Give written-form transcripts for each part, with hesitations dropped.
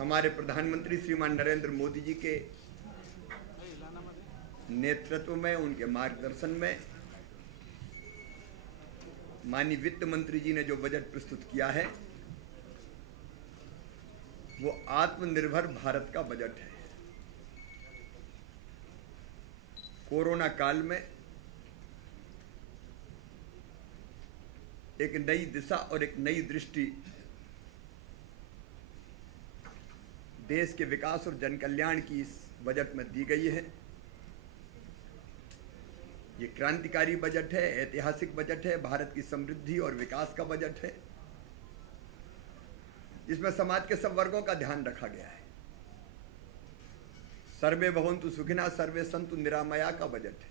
हमारे प्रधानमंत्री श्रीमान नरेंद्र मोदी जी के नेतृत्व में, उनके मार्गदर्शन में माननीय वित्त मंत्री जी ने जो बजट प्रस्तुत किया है वो आत्मनिर्भर भारत का बजट है। कोरोना काल में एक नई दिशा और एक नई दृष्टि देश के विकास और जन कल्याण की इस बजट में दी गई है। ये क्रांतिकारी बजट है, ऐतिहासिक बजट है, भारत की समृद्धि और विकास का बजट है, जिसमें समाज के सब वर्गों का ध्यान रखा गया है। सर्वे भवन्तु सुखिनः सर्वे सन्तु निरामया का बजट है।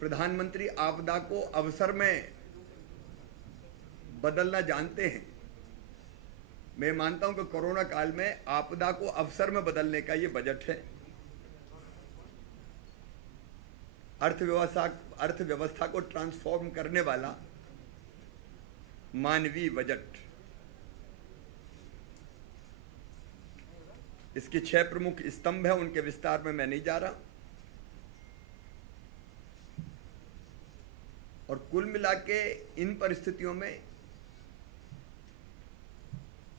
प्रधानमंत्री आपदा को अवसर में बदलना जानते हैं। मैं मानता हूं कि कोरोना काल में आपदा को अवसर में बदलने का ये बजट है। अर्थव्यवस्था को ट्रांसफॉर्म करने वाला मानवीय बजट। इसके 6 प्रमुख स्तंभ हैं, उनके विस्तार में मैं नहीं जा रहा। और कुल मिला के इन परिस्थितियों में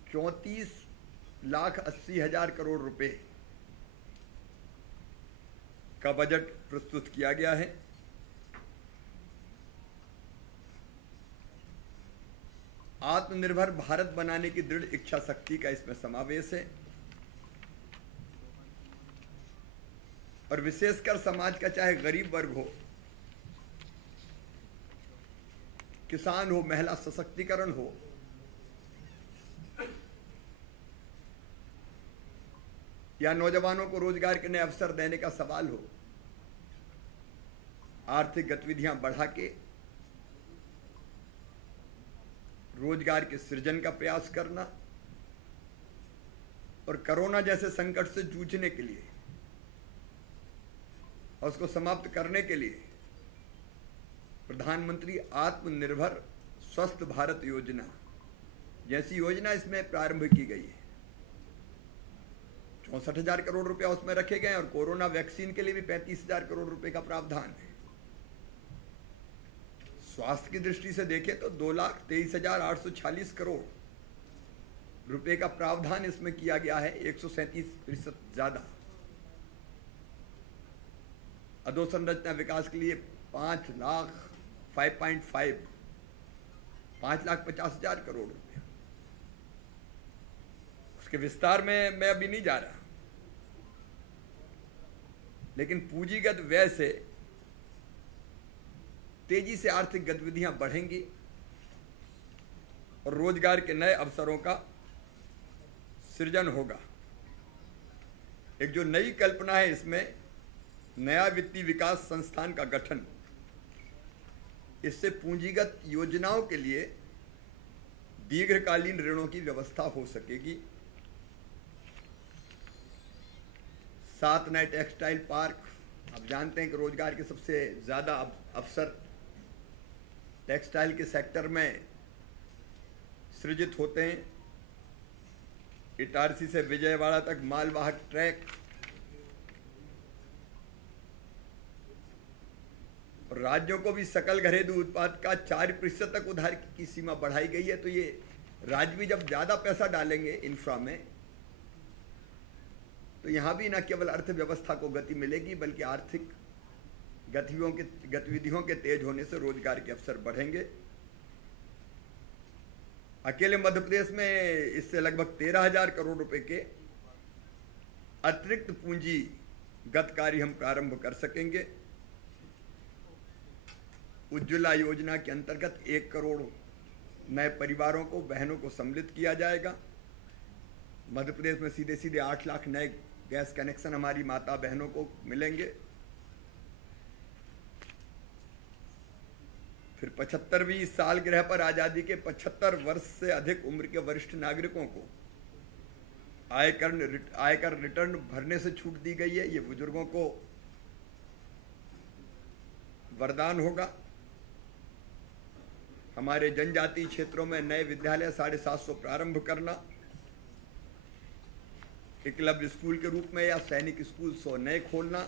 34,80,000 करोड़ रुपए का बजट प्रस्तुत किया गया है। आत्मनिर्भर भारत बनाने की दृढ़ इच्छा शक्ति का इसमें समावेश है और विशेषकर समाज का चाहे गरीब वर्ग हो, किसान हो, महिला सशक्तिकरण हो, या नौजवानों को रोजगार के नए अवसर देने का सवाल हो, आर्थिक गतिविधियां बढ़ा के रोजगार के सृजन का प्रयास करना और कोरोना जैसे संकट से जूझने के लिए और उसको समाप्त करने के लिए प्रधानमंत्री आत्मनिर्भर स्वस्थ भारत योजना जैसी योजना इसमें प्रारंभ की गई है। 64,000 करोड़ रुपया उसमें रखे गए और कोरोना वैक्सीन के लिए भी 35,000 करोड़ रुपए का प्रावधान है। स्वास्थ्य की दृष्टि से देखें तो 2,23,846 करोड़ रुपए का प्रावधान इसमें किया गया है, 137% ज्यादा। अधोसंरचना विकास के लिए 5,50,000 करोड़ रुपए। उसके विस्तार में मैं अभी नहीं जा रहा, लेकिन पूंजीगत व्यय से तेजी से आर्थिक गतिविधियां बढ़ेंगी और रोजगार के नए अवसरों का सृजन होगा। एक जो नई कल्पना है इसमें नया वित्तीय विकास संस्थान का गठन, इससे पूंजीगत योजनाओं के लिए दीर्घकालीन ऋणों की व्यवस्था हो सकेगी। 7 नए टेक्सटाइल पार्क, आप जानते हैं कि रोजगार के सबसे ज्यादा अवसर टेक्सटाइल के सेक्टर में सृजित होते हैं। इटारसी से विजयवाड़ा तक मालवाहक ट्रैक और राज्यों को भी सकल घरेलू उत्पाद का 4% तक उधार की सीमा बढ़ाई गई है। तो ये राज्य भी जब ज्यादा पैसा डालेंगे इंफ्रा में, तो यहां भी न केवल अर्थव्यवस्था को गति मिलेगी बल्कि आर्थिक गतिविधियों के तेज होने से रोजगार के अवसर बढ़ेंगे। अकेले मध्य प्रदेश में इससे लगभग 13,000 करोड़ रुपए के अतिरिक्त पूंजीगत कार्य हम प्रारंभ कर सकेंगे। उज्ज्वला योजना के अंतर्गत 1 करोड़ नए परिवारों को, बहनों को सम्मिलित किया जाएगा। मध्य प्रदेश में सीधे सीधे 8 लाख नए गैस कनेक्शन हमारी माता बहनों को मिलेंगे। फिर 75वीं सालगिरह पर आजादी के 75 वर्ष से अधिक उम्र के वरिष्ठ नागरिकों को आयकर रिटर्न भरने से छूट दी गई है। ये बुजुर्गों को वरदान होगा। हमारे जनजातीय क्षेत्रों में नए विद्यालय 750 प्रारंभ करना, एकलव्य स्कूल के रूप में या सैनिक स्कूल 100 नए खोलना,